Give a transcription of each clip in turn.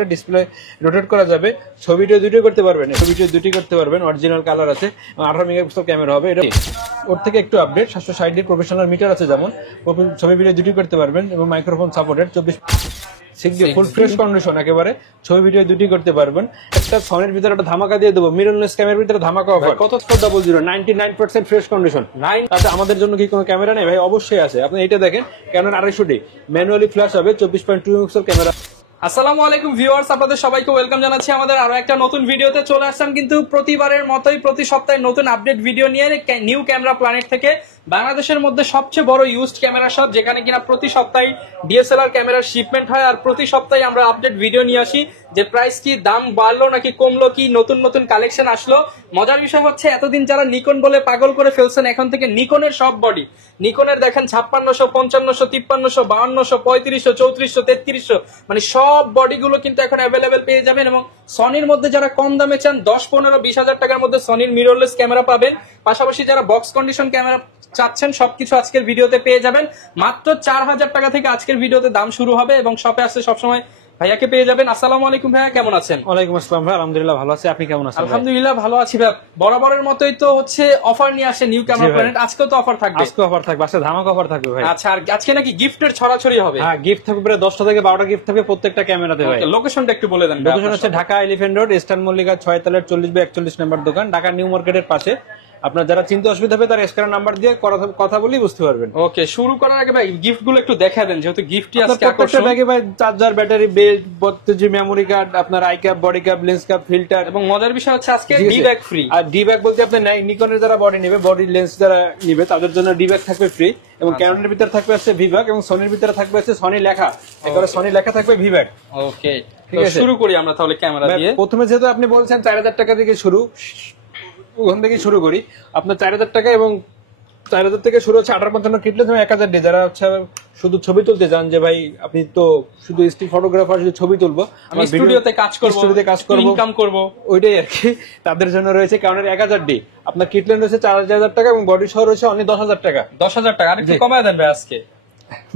করে display rotate করা যাবে। ছবি ভিডিও দুটোই করতে পারবেন, ছবি ভিডিও দুটোই করতে পারবেন। অরিজিনাল কালার আছে, 18 মেগাপিক্সেল ক্যামেরা হবে। এটা ওর থেকে একটু আপডেট 760 প্রফেশনাল মিটার আছে, যেমন ছবি ভিডিও দুটোই করতে পারবেন এবং microphone supported 24 full fresh condition, একেবারে ছবি ভিডিও দুটি করতে পারবেন। একটা ফোনের ভিতরে একটা ধামাকা দিয়ে দেবো, মিররলেস ক্যামেরার ভিতরে ধামাকা অফার। কত 400 99% ফ্রেশ কন্ডিশন। তাতে আমাদের জন্য কি কোনো ক্যামেরা নেই ভাই? অবশ্যই আছে। আপনি এটা দেখেন, ক্যানন 250D ম্যানুয়ালি ফ্ল্যাশ হবে, 24.2 মেগাপিক্সেল ক্যামেরা। আসসালামু আলাইকুম ভিউয়ার্স, আপনাদের সবাইকে ওয়েলকাম জানাচ্ছি আমাদের আরো একটা নতুন ভিডিওতে। চলে আসলাম কিন্তু প্রতিবারের মতোই প্রতি সপ্তাহে নতুন আপডেট ভিডিও নিয়ে নিউ ক্যামেরা প্ল্যানেট থেকে, বাংলাদেশের মধ্যে সবচেয়ে বড় ইউজড ক্যামেরা শপ, যেখানে কিনা প্রতি সপ্তাহে ডিএসএলআর ক্যামেরার শিপমেন্ট হয় আর প্রতি সপ্তাহে আমরা আপডেট ভিডিও নিয়ে আসি যে প্রাইস কি, দাম বাড়লো নাকি কমলো, কি নতুন নতুন কালেকশন আসলো। মজার বিষয় হচ্ছে এতদিন যারা নিকন বলে পাগল করে ফেলছেন, এখন থেকে নিকনের সব বডি, নিকনের দেখেন 5600, 5500, 5300, 5200, 3500, 3400, 3300, মানে সব বডিগুলো কিন্তু এখন অ্যাভেলেবেল পেয়ে যাবেন। এবং সনির মধ্যে যারা কম দামে চান 10, 15, 20 হাজার টাকার মধ্যে সনির মিররলেস ক্যামেরা পাবেন। পাশাপাশি যারা বক্স কন্ডিশন ক্যামেরা চাচ্ছেন সবকিছু আজকের ভিডিওতে পেয়ে যাবেন। মাত্র 4000 টাকা থেকে আজকের ভিডিওতে দাম শুরু হবে এবং শপে আসতে সবসময় ভাইয়াকে পেয়ে যাবেন। আসসালামু আলাইকুম ভাইয়া, কেমন আছেন? ওয়ালাইকুম আসসালাম ভাই, আলহামদুলিল্লাহ ভালো আছি। আপনি কেমন আছেন? আলহামদুলিল্লাহ ভালো আছি ভাই। বরাবরের মতোই তো হচ্ছে অফার নিয়ে আসে নিউ ক্যামেরা প্ল্যানেট, আজকেও তো অফার থাকবে। আজকে অফার থাকবে, আজকে ধামাকা অফার থাকবে ভাই। আচ্ছা, আর আজকে নাকি গিফটের ছড়াছড়ি হবে? হ্যাঁ, গিফট থাকবে প্রায় 10টা থেকে 12টা গিফট থাকবে প্রত্যেকটা ক্যামেরাতে ভাই। লোকেশনটা একটু বলে দেন। লোকেশন হচ্ছে Dhaka elephant road, eastern Mallika 6 তলার 40/41 নম্বর দোকান, ঢাকা নিউ মার্কেটের পাশে। আপনার যারা চিন্তা অসুবিধা হবে তার স্ক্যানার নাম্বার দিয়ে কথা বলেই বুঝতে পারবেন। ওকে, শুরু করার আগে ভাই গিফট গুলো একটু দেখা দেন, যেহেতু গিফটই আজকে আকর্ষণ। ব্যাগে ভাই charger, battery, belt, 32 memory card, আপনার eye cap, body cap, lens cap, filter. এবং মজার বিষয় হচ্ছে আজকে ডি ব্যাগ ফ্রি। আর ডি ব্যাগ বলতে আপনি নিকনের যারা বডি নেবে, বডি লেন্স যারা নেবে তাদের জন্য ডি ব্যাগ থাকবে ফ্রি। এবং ক্যাননের ভিতরে থাকবে আছে ভি ব্যাগ এবং সনির ভিতরে থাকবে আছে সনি লেখা, এবারে সনি লেখা থাকবে ভি ব্যাগ। ওকে, ঠিক আছে, শুরু করি আমরা তাহলে ক্যামেরা দিয়ে। প্রথমে যেহেতু আপনি বলছেন 4000 টাকা থেকে শুরু, ওখান থেকে শুরু করি। আপনার 4000 টাকা এবং 4000 থেকে শুরু হচ্ছে 1855 কিটলেস এবং 1000D। যারা হচ্ছে শুধু ছবি তুলতে চান যে ভাই আপনি তো শুধু স্টিল ফটোগ্রাফার, শুধু ছবি তুলবো, আমি স্টুডিওতে কাজ করব, স্টুডিওতে কাজ করব, ইনকাম করব, ওইটাই আর কি, তাদের জন্য রয়েছে ক্যাননের 1000D। আপনার কিটলেন রয়েছে 4000 টাকা এবং বডি সহ রয়েছে অনলি 10000 টাকা। 10000 টাকা। আর একটু কমায় দেন ভাই আজকে।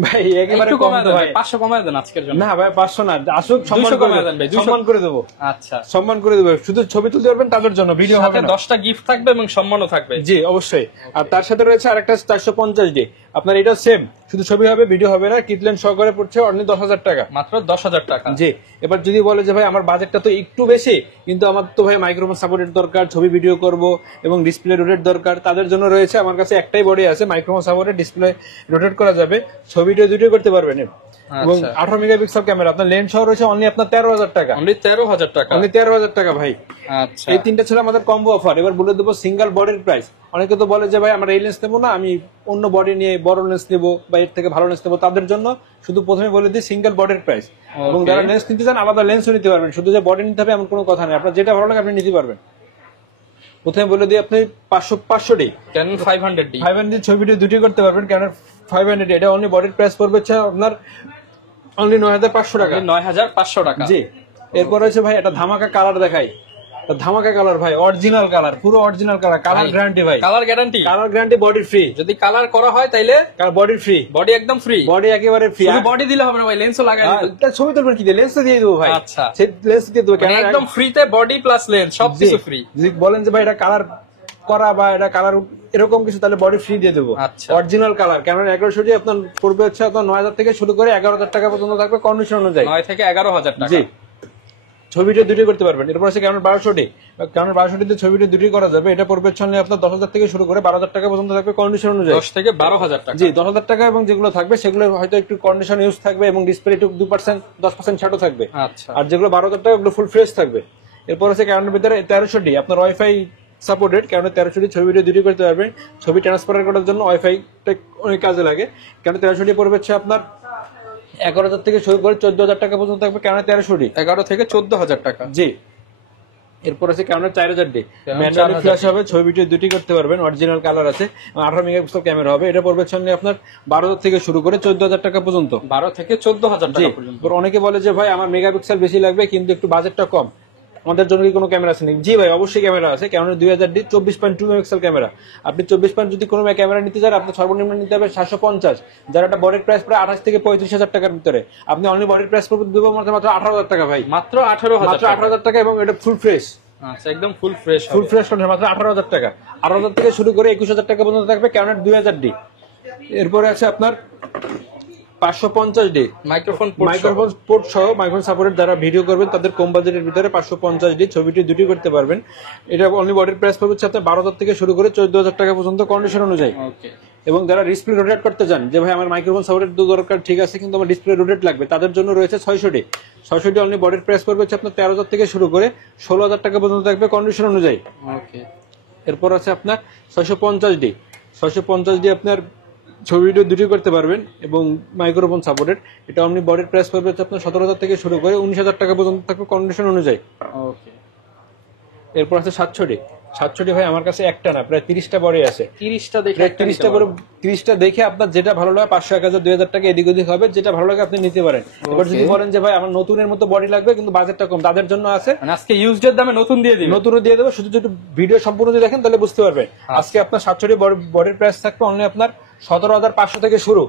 ভাই একেবারে কম তো ভাই, 500 কমায় দেন আজকের জন্য। না ভাই 500 না, আসুক সম্মান করে দেন ভাই, সম্মান করে দেবো। আচ্ছা, সম্মান করে দেবো, শুধু ছবি তুলতে পারবেন তাদের জন্য, ভিডিও হবে না। 10টা গিফট থাকবে এবং সম্মানও থাকবে। জি অবশ্যই। আর তার সাথে রয়েছে আরেকটা 450D। আপনার এটা সেম, শুধু ছবি হবে, ভিডিও হবে না, কিটলেন সহকারে পড়ছে অনলি 10000 টাকা, মাত্র 10000 টাকা। জি। এবার যদি বলে যে ভাই আমার বাজেটটা তো একটু বেশি, কিন্তু আমার তো ভাই মাইক্রোফোন সাপোর্টের দরকার, ছবি ভিডিও করব এবং ডিসপ্লে রোটেট দরকার, তাদের জন্য রয়েছে আমার কাছে একটাই বডি আছে, মাইক্রোফোন সাপোর্টের, ডিসপ্লে রোটেট করা যাবে, ছবি ভিডিও দুটোই করতে পারবেন। এবং 18 মেগাপিক্সেল ক্যামেরা, আপনার লেন্স সহ রয়েছে অনলি আপনার 13000 টাকা। অনলি 13000 টাকা, অনলি 13000 টাকা ভাই। আচ্ছা, এই তিনটা ছিল আমাদের কম্বো অফার। এবার বলে দেবো সিঙ্গেল বডির প্রাইস। অনেকে তো বলে যে ভাই আমার এই লেন্স নেবো না, আমি অন্য বডি নিয়ে বড় লেন্স নেবো বা এর থেকে ভালো লেন্স নেবো, তাদের জন্য শুধু প্রথমে বলে দিই সিঙ্গেল বডির প্রাইস। এবং যারা লেন্স নিতে চান আলাদা লেন্সও নিতে পারবেন, শুধু যে বডি নিতে হবে এমন কোনো কথা নেই, আপনার যেটা ভালো লাগে আপনি নিতে পারবেন। প্রথমে বলে দিই আপনি 500D ক্যানন 500D ছবি ভিডিও দুটি করতে পারবেন। ক্যানন 500D এটা অনলি বডির প্রাইস পড়বে আপনার অনলি 9500 টাকা। 9500 টাকা, জি। এরপর হচ্ছে ভাই একটা ধামাকা কালার দেখাই, ধামাকা কালার ভাই, অরিজিনাল কালার, পুরো অরিজিনাল কালার, কালার গ্যারান্টি ভাই, colour guarantee, colour guarantee, body free. যদি কালার করা হয় তাইলে বডি ফ্রি, বডি একদম ফ্রি, বডি একেবারে ফ্রি। শুধু বডি দিলে হবে না ভাই, লেন্সও লাগাই দিতে। ছবি তুলবেন কি দিয়ে, লেন্স দিয়ে দেবো ভাই। আচ্ছা, সেই লেন্স দিয়ে দেবো, মানে একদম ফ্রিতে বডি প্লাস লেন্স সবকিছু ফ্রি। যদি বলেন যে ভাই এটা কালার করা বা এটা কালার এরকম কিছু, তাহলে বডি ফ্রি দিয়ে দেবো। আচ্ছা, অরিজিনাল কালার ক্যামেরা 1100D আপনার পড়বে হচ্ছে আপনার 9000 থেকে শুরু করে 11000 টাকা পর্যন্ত থাকবে কন্ডিশন অনুযায়ী, 9 থেকে 11000 টাকা। জি। ছবিটা দুটোই করতে পারবেন। এরপর আছে ক্যানন 1200D। ক্যানন 1200D তে ছবিটা দুটোই করা যাবে। এটা পড়বে হচ্ছে আপনার 10000 থেকে শুরু করে 12000 টাকা পর্যন্ত থাকবে কন্ডিশন অনুযায়ী, 10 থেকে 12000 টাকা। জি 10000 টাকা। এবং যেগুলো থাকবে সেগুলো হয়তো একটু কন্ডিশন ইউজ থাকবে এবং ডিসপ্লে একটু 2% 10% ছাড়ও থাকবে। আচ্ছা, আর যেগুলো 12000 টাকা ওগুলো ফুল ফ্রেশ থাকবে। এরপর আছে ক্যাননের ভিতরে 1300D আপনার ওয়াইফাই সাপোর্টেড, কারণ 1300D ছবি ভিডিও দুটোই করতে পারবেন। ছবি ট্রান্সফার করার জন্য ওয়াইফাইটা অনেক কাজে লাগে। কারণ 1300D পড়বে হচ্ছে আপনার 11000 থেকে শুরু করে 14000 টাকা পর্যন্ত থাকবে ক্যানন 1300D, 11 থেকে 14000 টাকা, জি। এরপর আছে ক্যানন 4000D ম্যানুয়ালি ফ্ল্যাশ হবে, ছবি ভিডিও দুটি করতে পারবেন, অরিজিনাল কালার আছে, 18 মেগাপিক্সেল ক্যামেরা হবে। এটা পড়বে হচ্ছে আপনার 12000 থেকে শুরু করে 14000 টাকা পর্যন্ত, 12 থেকে 14000 টাকা পর্যন্ত। অনেকে বলে যে ভাই আমার মেগাপিক্সেল বেশি লাগবে কিন্তু একটু বাজেটটা কম, আমাদের জন্য কি কোনো ক্যামেরা আছে নাকি? জি ভাই, অবশ্যই ক্যামেরা আছে। ক্যানোনের 2000D 24.2 মেগাপিক্সেল ক্যামেরা। আপনি 24 যদি কোনো ক্যামেরা নিতে চান, আপনার সর্বনিম্ন নিতে হবে 750, যার একটা বডির প্রাইস প্রায় 28 থেকে 35,000 টাকার ভিতরে। আপনি অনলি বডির প্রাইস দেবো মাত্র 18,000 টাকা ভাই, মাত্র 18,000 টাকা, এবং এটা ফুল ফ্রেশ। আচ্ছা, একদম ফুল ফ্রেশ কন্ডিশন, মাত্র 18,000 টাকা। 18,000 থেকে শুরু করে 21,000 টাকা পর্যন্ত থাকবে ক্যানোনের 2000D। এরপরে আছে আপনার 550D মাইক্রোফোন পোর্ট সহ মাইক্রোফোন সাপোর্টেড, যারা ভিডিও করবেন তাদের কম বাজেটের ভিতরে 550D ছবিটি দুটি করতে পারবেন। এটা অনলি বডির প্রাইস পড়বে হচ্ছে আপনার 12,000 থেকে শুরু করে 14,000 টাকা পর্যন্ত কন্ডিশন অনুযায়ী। ওকে। এবং যারা ডিসপ্লে রোটেট করতে চান, যে ভাই আমার মাইক্রোফোন সাপোর্টেড দরকার, ঠিক আছে, কিন্তু আমার ডিসপ্লে রোটেট লাগবে, তাদের জন্য রয়েছে 600D। 600D অনলি বডির প্রাইস পড়বে হচ্ছে আপনার 13,000 থেকে শুরু করে 16,000 টাকা পর্যন্ত থাকবে কন্ডিশন অনুযায়ী। ওকে। এরপর আছে আপনার 650D। 650D আপনার ছবি ভিডিও দুটি করতে পারবেন এবং মাইক্রোফোন সাপোর্টেড। এটা অমনি বডির প্রাইস পড়বে হচ্ছে আপনার 17,000 থেকে শুরু করে 19,000 টাকা পর্যন্ত থাকবে কন্ডিশন অনুযায়ী। ওকে। এরপর আছে 700D। 700D ভাই আমার কাছে একটা না, প্রায় 30টা বডি আছে। 30টা দেখে প্রায় 30টা করে, 30টা দেখে আপনার যেটা ভালো লাগে 500, 1000, 2000 টাকা এদিক ওদিক হবে, যেটা ভালো লাগে আপনি নিতে পারেন। এবার যদি বলেন যে ভাই আমার নতুনের মতো বডি লাগবে কিন্তু বাজেটটা কম, তাদের জন্য আছে, মানে আজকে ইউজড দামে নতুন দিয়ে দিবেন। নতুনও দিয়ে দেবো, শুধু যদি ভিডিও সম্পূর্ণ যদি দেখেন তাহলে বুঝতে পারবেন। আজকে আপনার 700D বডির প্রাইস থাকবে অনলি আপনার 17,500 থেকে শুরু।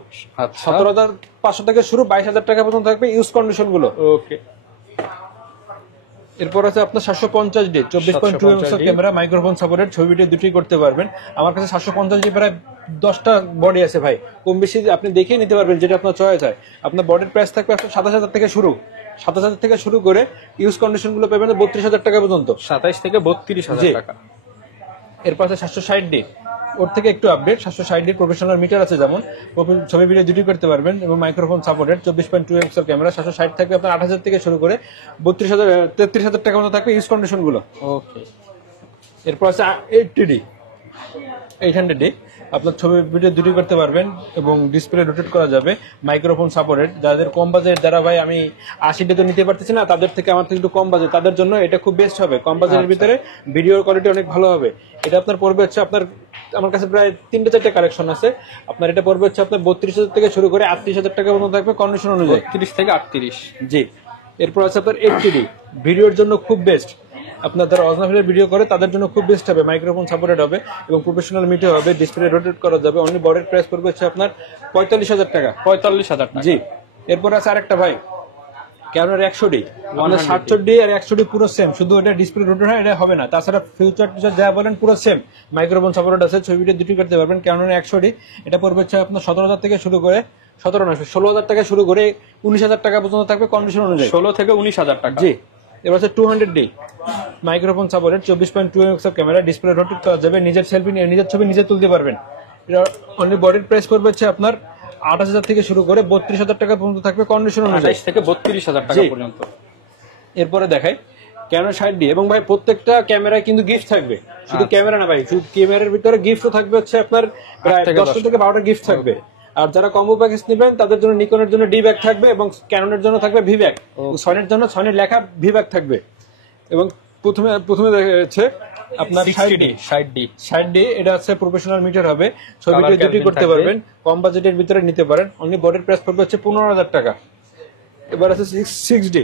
17,500 থেকে শুরু, 22,000 টাকা পর্যন্ত থাকবে ইউজ কন্ডিশন গুলো। ওকে। এরপর আছে আপনার 750D 24.2 megapixel camera, microphone supported, ছবি ভিডিও দুটোই করতে পারবেন। আমার কাছে 750D প্রায় 10টা বডি আছে ভাই, কম বেশি আপনি দেখে নিতে পারবেন যেটা আপনার চয়েস হয়। আপনার বডির প্রাইস থাকবে 27,000 থেকে শুরু, 27,000 থেকে শুরু করে ইউজ কন্ডিশন গুলো পাবেন 32,000 টাকা পর্যন্ত। 27 থেকে 32,000 টাকা। এরপর আছে 760D, ওর থেকে একটু আপডেট। 760D প্রফেশনাল মিটার আছে, যেমন ছবি ভিডিও দুটি করতে পারবেন এবং মাইক্রোফোন সাপোর্টেড, 24.2 মেগাপিক্সেল ক্যামেরা। 760 থাকবে আপনার 28,000 থেকে শুরু করে 33,000 টাকা মতো থাকবে ইউজ কন্ডিশন গুলো। ওকে। এরপর আছে 800D, আপনার ছবি ভিডিও দুটি করতে পারবেন এবং ডিসপ্লে রোটেট করা যাবে, মাইক্রোফোন সাপোর্টেড। যাদের কম বাজেট, যারা ভাই আমি 80D তো নিতে পারতেছি না, তাদের থেকে আমার থেকে একটু কম বাজেট, তাদের জন্য এটা খুব বেস্ট হবে। কম বাজেটের ভিতরে ভিডিওর কোয়ালিটি অনেক ভালো হবে। এটা আপনার পড়বে হচ্ছে আপনার, আমার কাছে প্রায় 3-4টা কালেকশন আছে, আপনার এটা পড়বে হচ্ছে আপনার 32,000 থেকে শুরু করে 38,000 টাকা পর্যন্ত থাকবে কন্ডিশন অনুযায়ী। 30 থেকে 38। জি। এরপর আছে আপনার 80D, ভিডিওর জন্য খুব বেস্ট। আপনার যারা অরিজিনাল ভিডিও করে তাদের জন্য খুব বেস্ট হবে, মাইক্রোফোন সাপোর্টেড হবে এবং প্রফেশনাল মিটার হবে, ডিসপ্লে রোটেট করা যাবে। অনলি বডির প্রাইস পড়বে হচ্ছে আপনার 45,000 টাকা। 45,000 টাকা। জি। এরপর আছে আরেকটা ভাই, ক্যানোনের 100D। আপনার 700D আর 100D পুরো সেম, শুধু এটা ডিসপ্লে রোটেট হয়, এটা হবে না। তাছাড়া ফিউচার যা বলেন পুরো সেম, মাইক্রোফোন সাপোর্টেড আছে, ছবি ভিডিও দুটি করতে পারবেন। ক্যানোনের 100D এটা পড়বে হচ্ছে আপনার 17,000 থেকে শুরু করে 16,000 টাকা শুরু করে 19,000 টাকা পর্যন্ত থাকবে কন্ডিশন অনুযায়ী। 16 থেকে 19,000 টাকা। জি। এবার আছে 200D, microphone supported, 24.2 megapixel camera, display rotate করা যাবে, নিজের সেলফি নিয়ে নিজের ছবি নিজে তুলতে পারবেন। এটা অনলি বডির প্রাইস পড়বে হচ্ছে আপনার 28,000 থেকে শুরু করে 32,000 টাকা পর্যন্ত থাকবে কন্ডিশন অনুযায়ী। 28 থেকে 32,000 টাকা পর্যন্ত। এরপরে দেখাই ক্যানোন 60D, এবং ভাই প্রত্যেকটা ক্যামেরায় কিন্তু গিফট থাকবে, শুধু ক্যামেরা না ভাই, শুধু ক্যামেরার ভিতরে গিফটও থাকবে হচ্ছে আপনার প্রায় 10 থেকে 12টা গিফট থাকবে। আর যারা কম্বো প্যাকেজ নেবেন তাদের জন্য নিকনের জন্য ডি ব্যাগ থাকবে এবং ক্যানোনের জন্য থাকবে ভি ব্যাগ, সনির জন্য সনির লেখা ভি ব্যাগ থাকবে। এবং প্রথমে দেখা যাচ্ছে আপনার 60D, এটা আছে প্রফেশনাল মিটার হবে, ছবি দুটি করতে পারবেন, কম বাজেটের ভিতরে নিতে পারেন। অনলি বডির প্রাইস পড়বে হচ্ছে 15,000 টাকা। এবার আছে 6D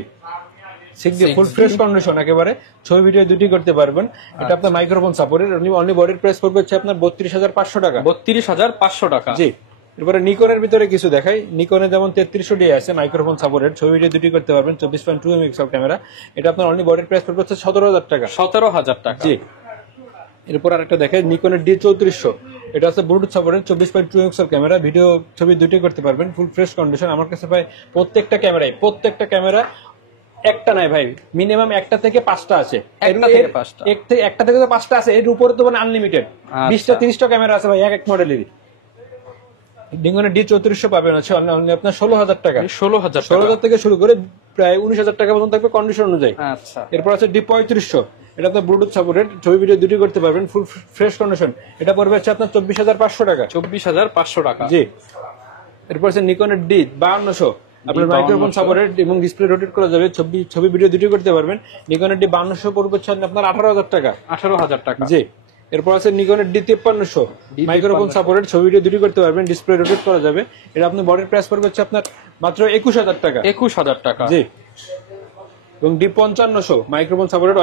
ফুল ফ্রেশ কন্ডিশন, একেবারে ছবি ভিডিও দুটি করতে পারবেন। এটা আপনার মাইক্রোফোন সাপোর্টেড, অনলি বডির প্রাইস পড়বে হচ্ছে আপনার 32,500 টাকা। 32,500 টাকা। জি। এরপরে নিকনের ভিতরে কিছু দেখাই। নিকনে যেমন 3300D আছে, মাইক্রোফোন সাপোর্টেড, ছবি ভিডিও দুটি করতে পারবেন, 24.2 মেগাপিক্সেল ক্যামেরা। এটা আপনার অনলি বডির প্রাইস পড়বে হচ্ছে 17,000 টাকা। 17,000 টাকা। জি। এরপর আরেকটা দেখাই, নিকনের D3400, এটা আছে Bluetooth supported, 24.2 megapixel camera, video ছবি দুটি করতে পারবেন, ফুল ফ্রেশ কন্ডিশন। আমার কাছে ভাই প্রত্যেকটা ক্যামেরা একটা নাই ভাই, মিনিমাম একটা থেকে 5টা আছে, একটা থেকে 5টা আছে, এর উপরে তো মানে আনলিমিটেড 20টা 30টা ক্যামেরা আছে ভাই এক মডেলেরই। ডিঙ্গনের D3400 পাবেন হচ্ছে আপনার 16,000 টাকা। 16,000 থেকে শুরু করে প্রায় 19,000 টাকা পর্যন্ত থাকবে কন্ডিশন অনুযায়ী। আচ্ছা। এরপর আছে D3500, এটা আপনার ব্লুটুথ সাপোর্টেড, ছবি ভিডিও দুটি করতে পারবেন, ফুল ফ্রেশ কন্ডিশন। এটা পড়বে হচ্ছে আপনার 24,500 টাকা। 24,500 টাকা। জি। এরপর আছে নিকনের D5200, আপনার মাইক্রোফোন সাপোর্টেড এবং ডিসপ্লে রোটেট করা যাবে, ছবি ভিডিও দুটি করতে পারবেন। নিকনের D5200 পড়বে হচ্ছে আপনার 18,000 টাকা। 18,000 টাকা। জি। এরপর আছে নিকনের D5300, মাইক্রোফোন সাপোর্টেড, ছবি ভিডিও দুটি করতে পারবেন, ডিসপ্লে রোটেট করা যাবে। এটা আপনার বডির প্রাইস পড়বে হচ্ছে আপনার মাত্র 21,000 টাকা। 21,000 টাকা। জি। এবং D5500 microphone supported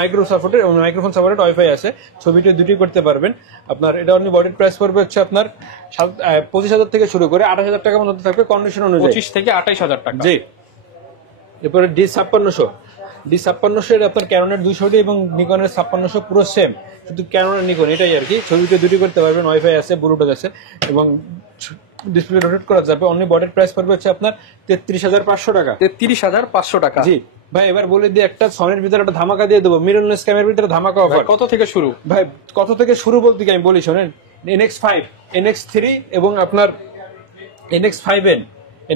microphone supported wifi আছে, ছবিটা দুটি করতে পারবেন। আপনার এটা অনলি বডির প্রাইস পড়বে হচ্ছে আপনার 25,000 থেকে শুরু করে 28,000 টাকা পর্যন্ত থাকবে কন্ডিশন অনুযায়ী। 25 থেকে 28,000 টাকা। জি। এরপরে D5600 এর আপনার ক্যাননের 200 এবং নিকনের 5600 পুরো সেম, শুধু ক্যানন আর নিকন এটাই আর কি। ছবিটা দুটি করতে পারবেন, ওয়াইফাই আছে, ব্লুটুথ আছে এবং ডিসপ্লে রোটেট করা যাবে। অনলি বডির প্রাইস পড়বে হচ্ছে আপনার 33,500 টাকা। 33,500 টাকা। জি ভাই, এবার বলে দিই একটা সনির ভিতরে একটা ধামাকা দিয়ে দেবো, মিররলেস ক্যামেরার ভিতরে ধামাকা অফার। কত থেকে শুরু ভাই? কত থেকে শুরু বলতে কি আমি বলি শোনেন, NX5, NX3 এবং আপনার NX5N,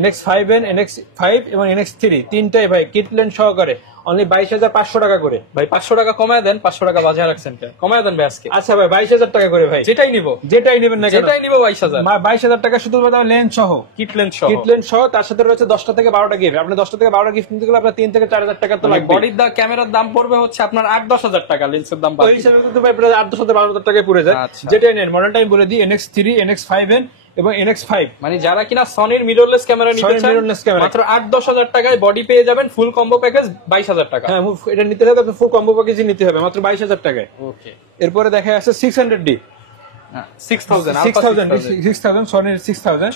NX5 এবং NX3 তিনটাই ভাই কিট লেন্স সহকারে অনলি 22,500 টাকা করে। ভাই 500 টাকা কমায় দেন, 500 টাকা বাজায় রাখছেন কেন? কমায় দেন ভাই আজকে। আচ্ছা ভাই 22,000 টাকা করে ভাই, যেটাই নিব যেটাই নেবেন না, যেটাই নিব 22,000। 22,000 টাকা শুধু লেন্স সহ, কিট লেন্স সহ। কিট লেন্স সহ, তার সাথে রয়েছে 10টা থেকে 12টা গিফট। আপনি 10টা থেকে 12টা গিফট নিতে গেলে আপনার 3 থেকে 4,000 টাকা তো লাগবে। বডির দা ক্যামেরার দাম পড়বে হচ্ছে আপনার 8-10,000 টাকা, লেন্সের দাম ওই হিসাবে কিন্তু ভাই প্রায় 8,000-12,000 টাকায় পড়ে যায়। আচ্ছা। যেটাই নেন মডেলটা আমি বলে দিই, NX3, NX5N এবং NX5। মানে যারা কিনা সনির মিররলেস ক্যামেরা নিতে চান mirrorless camera। মাত্র 8-10,000 টাকায় বডি পেয়ে যাবেন, ফুল কম্বো প্যাকেজ 22,000 টাকা। হ্যাঁ, এটা নিতে হলে আপনার ফুল কম্বো প্যাকেজই নিতে হবে মাত্র 22,000 টাকায়। ওকে। এরপরে দেখা যাচ্ছে 600D, 6,000 সনির 6,000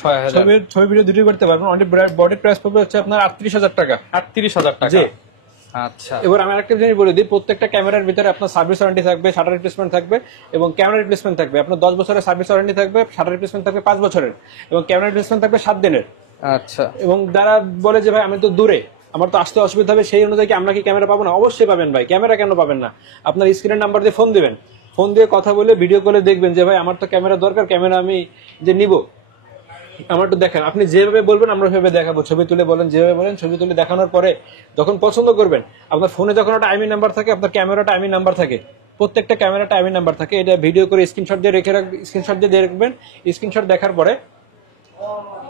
ছবি ভিডিও দুটি করতে পারবেন। অনেক বডি প্রাইস পড়বে হচ্ছে আপনার 38,000 টাকা। 38,000 টাকা। জি। আচ্ছা। এবার আমি একটা জিনিস বলে দিই, প্রত্যেকটা ক্যামেরার ভিতরে আপনার সার্ভিস ওয়ারেন্টি থাকবে, শাটার রিপ্লেসমেন্ট থাকবে এবং ক্যামেরা রিপ্লেসমেন্ট থাকবে। আপনার 10 বছরের সার্ভিস ওয়ারেন্টি থাকবে, শাটার রিপ্লেসমেন্ট থাকবে 5 বছরের এবং ক্যামেরা রিপ্লেসমেন্ট থাকবে 7 দিনের। আচ্ছা। এবং যারা বলে যে ভাই আমি তো দূরে, আমার তো আসতে অসুবিধা হবে, সেই অনুযায়ী কি আমরা কি ক্যামেরা পাবো না? অবশ্যই পাবেন ভাই। ক্যামেরা কেন পাবেন না? আপনার স্ক্রিনের নাম্বার দিয়ে ফোন দিবেন, ফোন দিয়ে কথা বলে ভিডিও কলে দেখবেন যে ভাই আমার তো ক্যামেরা দরকার, ক্যামেরা আমি যে নিব আমার একটু দেখেন। আপনি যেভাবে বলবেন আমরা সেভাবে দেখাবো, ছবি তুলে বলেন, যেভাবে বলেন ছবি তুলে দেখানোর পরে যখন পছন্দ করবেন, আপনার ফোনে যখন একটা আইমি নাম্বার থাকে, আপনার ক্যামেরাটা আইমি নাম্বার থাকে, প্রত্যেকটা ক্যামেরাটা আইমি নাম্বার থাকে। এটা ভিডিও করে স্ক্রিনশট দিয়ে স্ক্রিনশট দিয়ে দেখবেন। স্ক্রিনশট দেখার পরে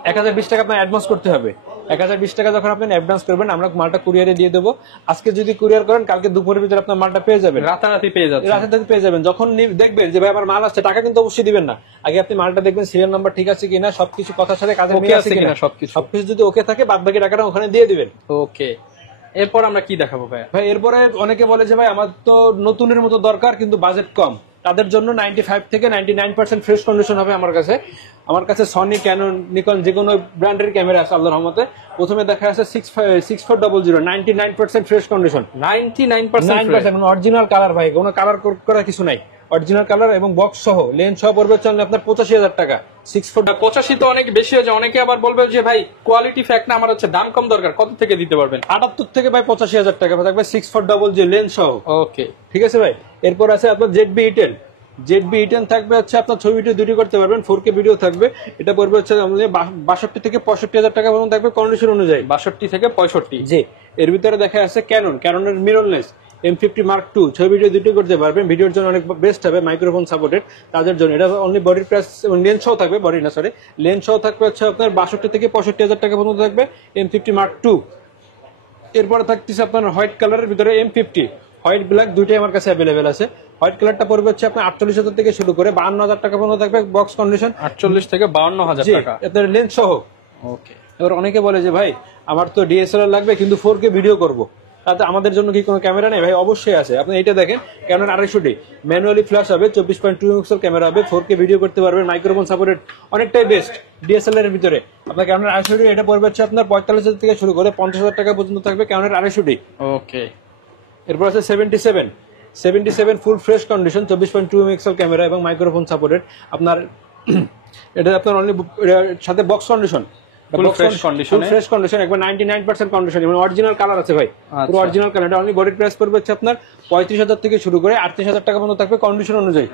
1020 টাকা আপনার অ্যাডভান্স করতে হবে। 1020 টাকা যখন আপনি অ্যাডভান্স করবেন, আমরা মালটা কুরিয়ারে দিয়ে দেবো। আজকে যদি কুরিয়ার করেন, কালকে দুপুরের ভিতরে আপনার মালটা পেয়ে যাবেন, রাতারাতি পেয়ে যাবেন। রাতারাতি পেয়ে যাবেন। যখন দেখবেন যে ভাই আমার মাল আসছে, টাকা কিন্তু অবশ্যই দিবেন না, আগে আপনি মালটা দেখবেন সিরিয়াল নাম্বার ঠিক আছে কিনা, সবকিছু কথার সাথে কাজে মিল আছে কিনা, সবকিছু যদি ওকে থাকে বাদ বাকি টাকাটা ওখানে দিয়ে দিবেন। ওকে। এরপর আমরা কি দেখাবো ভাই? ভাই এরপরে অনেকে বলে যে ভাই আমার তো নতুনের মতো দরকার কিন্তু বাজেট কম, তাদের জন্য 95 থেকে 99% ফ্রেশ কন্ডিশন হবে আমার কাছে। আমার কাছে সনি, ক্যানন, নিকন যে কোনো ব্র্যান্ডের ক্যামেরা আছে আল্লাহর রহমতে। প্রথমে দেখা যাচ্ছে 6400, 99% ফ্রেশ কন্ডিশন। 99% অরিজিনাল কালার ভাই, কোনো কালার করা কিছু নাই, অরিজিনাল কালার এবং বক্স সহ, লেন্স সহ পড়বে হচ্ছে আপনার 85,000 টাকা। 85 তো অনেক বেশি হয়ে যায়। অনেকে আবার বলবে যে ভাই কোয়ালিটি ফ্যাক্ট না, আমার হচ্ছে দাম কম দরকার, কত থেকে দিতে পারবেন? 78 থেকে ভাই 85,000 টাকা থাকবে 6400 লেন্স সহ। ওকে, ঠিক আছে ভাই। এরপর আছে আপনার ZB-E10 থাকবে হচ্ছে আপনার ছবি ভিডিও দুটি করতে পারবেন, 4K ভিডিও থাকবে। এটা পড়বে হচ্ছে আমাদের 62 থেকে 65,000 টাকা পর্যন্ত থাকবে কন্ডিশন অনুযায়ী। 62 থেকে 65। জি। এর ভিতরে দেখা যাচ্ছে ক্যাননের মিররলেস M50 Mark II ছবি ভিডিও দুটি করতে পারবেন। ভিডিওর জন্য অনেক বেস্ট হবে, মাইক্রোফোন সাপোর্টেড তাদের জন্য। এটা অনলি বডির প্রাইস এবং লেন্স সহ থাকবে, লেন্স সহ থাকবে হচ্ছে আপনার 62 থেকে 65,000 টাকা পর্যন্ত থাকবে M50 Mark II। এরপরে থাকতেছে আপনার হোয়াইট কালারের ভিতরে M50, হোয়াইট ব্ল্যাক দুইটাই আমার কাছে অ্যাভেলেবেল আছে। হোয়াইট কালারটা পড়বে হচ্ছে আপনার 48,000 থেকে শুরু করে 52,000 টাকা পর্যন্ত থাকবে বক্স কন্ডিশন। 48 থেকে 52,000 টাকা আপনার লেন্স সহ। ওকে। এবার অনেকে বলে যে ভাই আমার তো DSLR লাগবে কিন্তু 4K ভিডিও করব, তাতে আমাদের জন্য কি কোনো ক্যামেরা নেই? ভাই অবশ্যই আছে। আপনি এটা দেখেন, ক্যানন 250D ম্যানুয়ালি ফ্ল্যাশ হবে, 24.2 মেগাপিক্সেল ক্যামেরা হবে, 4K ভিডিও করতে পারবেন, মাইক্রোফোন সাপোর্টেড, অনেকটাই বেস্ট DSLR এর ভিতরে। আপনার ক্যানন 250D এটা পড়বে হচ্ছে আপনার 45,000 থেকে শুরু করে 50,000 টাকা পর্যন্ত থাকবে ক্যানন 250D। ওকে। এরপর আছে 77 full fresh condition, 24.2 megapixel camera এবং মাইক্রোফোন সাপোর্টেড। আপনার এটা আপনার অনলি সাথে বক্স কন্ডিশন, ফ্রেশ কন্ডিশন, একবার 99% কন্ডিশন এবং অরিজিনাল কালার আছে ভাই, পুরো অরিজিনাল কালার। অনলি বডির প্রাইস পড়বে হচ্ছে আপনার 35,000 থেকে শুরু করে 38,000 টাকা পর্যন্ত থাকবে কন্ডিশন অনুযায়ী।